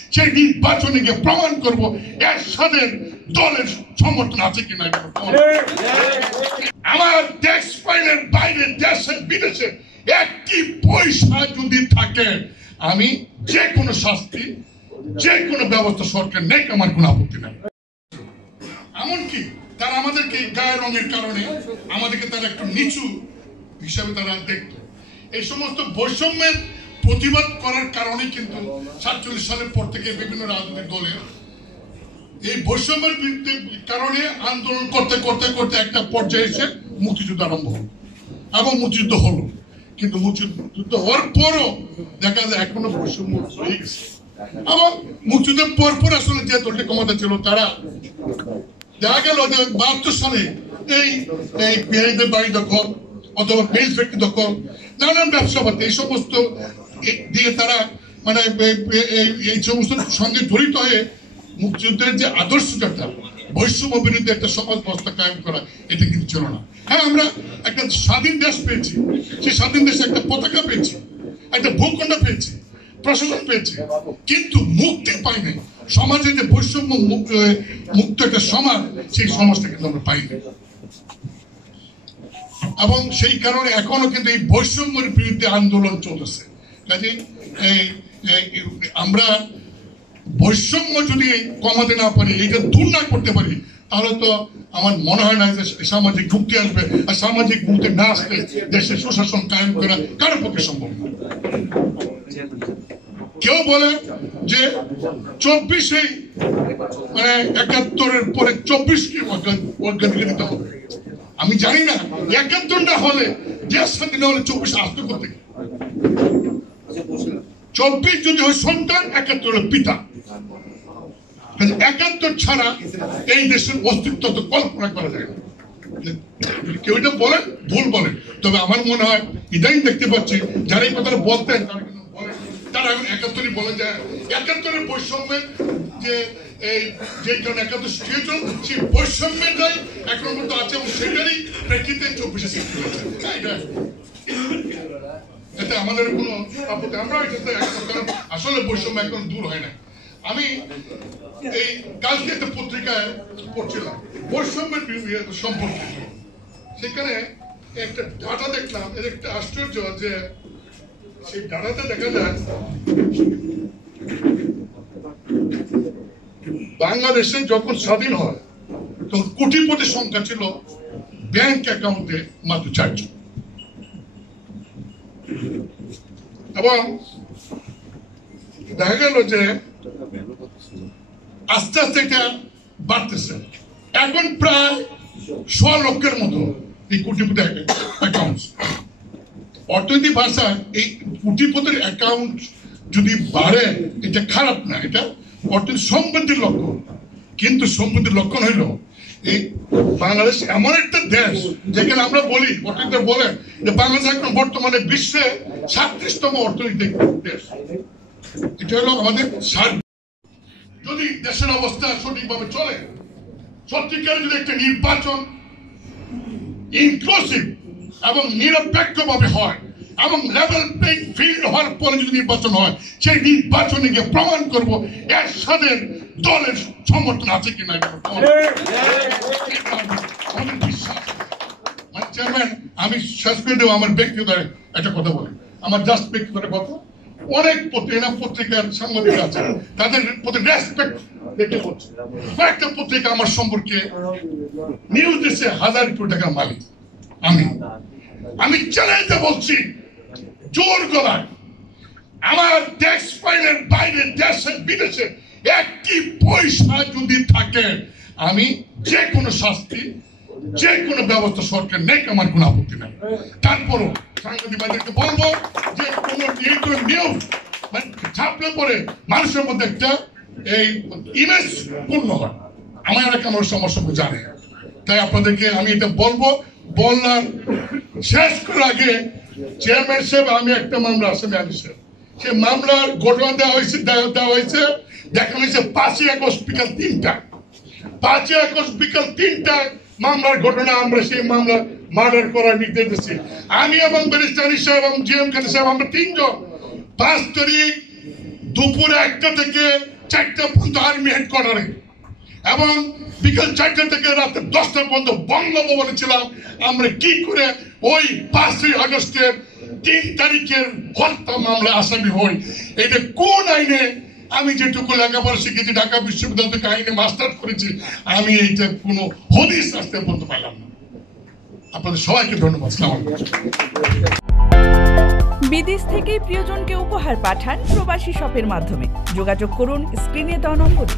সেই নির্বাচনে গিয়ে প্রমাণ করব এরশাদের দলের সমর্থন আছে কিনা। আমার দেশ ফাইলের বাইরে দেশে বিদেশে একটি পয়সা যদি থাকে আমি যে কোনো শাস্তি যে কোনো ব্যবস্থা সরকার নেই, আমার কোনো আপত্তি নাই। এমনকি তারা আমাদেরকে গায়ের রঙের কারণে আমাদেরকে তারা একটু নিচু হিসাবে তারা দেখতো। এই সমস্ত বৈষম্যের প্রতিবাদ করার কারণে কিন্তু 47 সালের পর থেকে বিভিন্ন রাজনৈতিক দলের এই বৈষম্যের কারণে আন্দোলন করতে করতে করতে একটা পর্যায়ে এসে মুক্তিযুদ্ধ আরম্ভ হলো এবং মুক্তিযুদ্ধ হলো। কিন্তু মুক্তিযুদ্ধ হওয়ার পরও দেখা যায় এখনো বৈষম্য হয়ে গেছে। এবং মুক্তিযুদ্ধের পরপর আসলে যে দলটি ক্ষমতা ছিল তারা দেখা গেল যে 72 সালে এই বিহারীদের বাড়ি দখল অথবা বেল ফ্যাক্টরি দখল নানান ব্যবসাপাতি এই সমস্ত দিয়ে তারা মানে এই সমস্ত সঙ্গে জড়িত হয়ে মুক্তিযুদ্ধের যে আদর্শটা বৈষম্য বিরুদ্ধে একটা সমাজ ব্যবস্থা কায়েম করা এটা কিন্তু ছিল না। হ্যাঁ, আমরা একটা স্বাধীন দেশ পেয়েছি, সেই স্বাধীন দেশে একটা পতাকা পেয়েছি, একটা ভূখণ্ড পেয়েছি, প্রশাসন পেয়েছি, কিন্তু মুক্তি পাই নাই। সমাজে যে বৈষম্য মুক্ত একটা সমাজ, সেই সমাজটা কিন্তু আমরা পাইনি। এবং সেই কারণে এখনো কিন্তু এই বৈষম্যের বিরুদ্ধে আন্দোলন চলতেছে। কাজে আমরা বৈষম্য যদি কমাতে না পারি, এটা দূর না করতে পারি, তাহলে তো আমার মনে হয় না যে সামাজিক মুক্তি আসবে। আর সামাজিক মুক্তি না আসলে দেশের সুশাসন কায়েম করা কারোর পক্ষে সম্ভব না। কেউ বলে যে 24 মানে 71-এর পরে 24-কে অগ্রাধিকার দিতে হবে। আমি জানি না 71টা হলে দেশ স্বাধীন হলে 24 আসতে করতে 24 যদি হয় সন্তান, 71 হলো পিতা। 71 ছাড়া এই দেশের অস্তিত্ব তো কল্পনা করা যায় না। কেউ এটা বলেন, ভুল বলেন, তবে আমার মনে হয় ইদানিং দেখতে পাচ্ছি যারা এই কথাটা বলতেন তারা এখন 71 বলে যায়। 71-এর বৈষম্যের যে কারণে 71 সৃষ্টি হয়েছিল, সেই বৈষম্যটাই এখন পর্যন্ত আছে এবং সেটারই প্রেক্ষিতে 24-এ সৃষ্টি হয়েছে। এতে আমাদের কোনো আপত্তি, আমরা আসলে বৈষম্য এখন দূর হয় না। আমি এই কালকে একটা পত্রিকায় পড়ছিলাম বৈষম্যের সম্পর্কে, সেখানে একটা ডাটা দেখলাম, এর একটা আশ্চর্য যে সেই ডাটাতে দেখা যায় বাংলাদেশে যখন স্বাধীন হয় তখন কোটিপতি সংখ্যা ছিল ব্যাংক অ্যাকাউন্টে মাত্র 4 জন, এবং দেখা গেল যে আস্তে আস্তে এটা বাড়তেছে। এখন প্রায় 100 লক্ষের মতো এই কোটিপতি অ্যাকাউন্ট। অর্থনৈতিক ভাষায় এই কোটিপতির অ্যাকাউন্ট যদি বাড়ে এটা খারাপ না, এটা অর্থনৈতিক সমৃদ্ধির লক্ষণ। কিন্তু সমৃদ্ধির লক্ষণ হইল এই বাংলাদেশ এমন একটা দেশ যেখানে আমরা বলি, অর্থনীতিরা বলেন যে বাংলাদেশ এখন বর্তমানে বিশ্বে 37তম অর্থনৈতিক দেশ। এটা হলো আমাদের যদি দেশের অবস্থা সঠিকভাবে চলে, সত্যিকার যদি একটা নির্বাচন ইনক্লুসিভ এবং নিরপেক্ষভাবে হয় এবং লেভেল প্লেইং ফিল্ড হওয়ার পরে যদি নির্বাচন হয়, সেই নির্বাচনে গিয়ে প্রমাণ করব এরশাদের দলের সমর্থন আছে কিনা। আমাদের বিশ্বাস। চেয়ারম্যান, আমি শেষ করে দেবো আমার ব্যক্তিগত একটা কথা বলি, আমার জাস্ট ব্যক্তিগত কথা। অনেক পত্রিকার সাংবাদিক আছে, তাদের প্রতি রেসপেক্ট দেখে হচ্ছে। কয়েকটা পত্রিকা আমার সম্পর্কে নিউজ দিচ্ছে 1000 কোটি টাকার মালিক। আমি চ্যালেঞ্জে বলছি জোর গলায়, আমার দেশ ফাইলের বাইরে দেশে বিদেশে একটি পয়সা যদি থাকে আমি যে কোনো শাস্তি যে কোনো ব্যবস্থা সরকার নেই, আমার কোনো আপত্তি নাই। তারপরও সাংবাদিক ভাইদেরকে বলবো যে কোনো নিউজ ছাপলে পরে মানুষের মধ্যে একটা এই ইমেজ পূর্ণ হয়। আমার আমার সমস্যা জানে, তাই আপনাদেরকে আমি এটা বলবো। বললাম শেষ করার আগে চেয়ারম্যান সাহেব, আমি একটা মামলা আসামি আনিস, সে মামলার ঘটনা দেওয়া হয়েছে দেখানো হয়েছে 5ই আগস্ট বিকাল 3টায়। 5ই আগস্ট বিকাল 3টায় মামলার ঘটনা। আমরা সেই মামলা মার্ডার করার নির্দেশ দিচ্ছি। আমি এবং ব্যারিস্টার আনিস সাহেব এবং জিএম খান সাহেব, আমরা 3 জন 5 তারিখ দুপুর 1টা থেকে 4টা পর্যন্ত আর্মি হেডকোয়ার্টারে এবং বিকেল 4টা থেকে রাত 10টা পর্যন্ত বঙ্গভবনে ছিলাম। আমরা কি করে ওই 5ই আগস্টের 3 তারিখের হত্যা মামলা আসামি হই? এটা কোন আইনে? আমি যেটুকু লেখাপড়া শিখেছি, ঢাকা বিশ্ববিদ্যালয় থেকে আইনে মাস্টার্স করেছি, আমি এইটা কোনো হদিস আসতে বলতে পারলাম না। আপনাদের সবাইকে ধন্যবাদ। আসসালামু আলাইকুম। বিদেশ থেকে প্রিয়জনকে উপহার পাঠান প্রবাসী শপের মাধ্যমে। যোগাযোগ করুন স্ক্রিনে দেওয়া নম্বরে।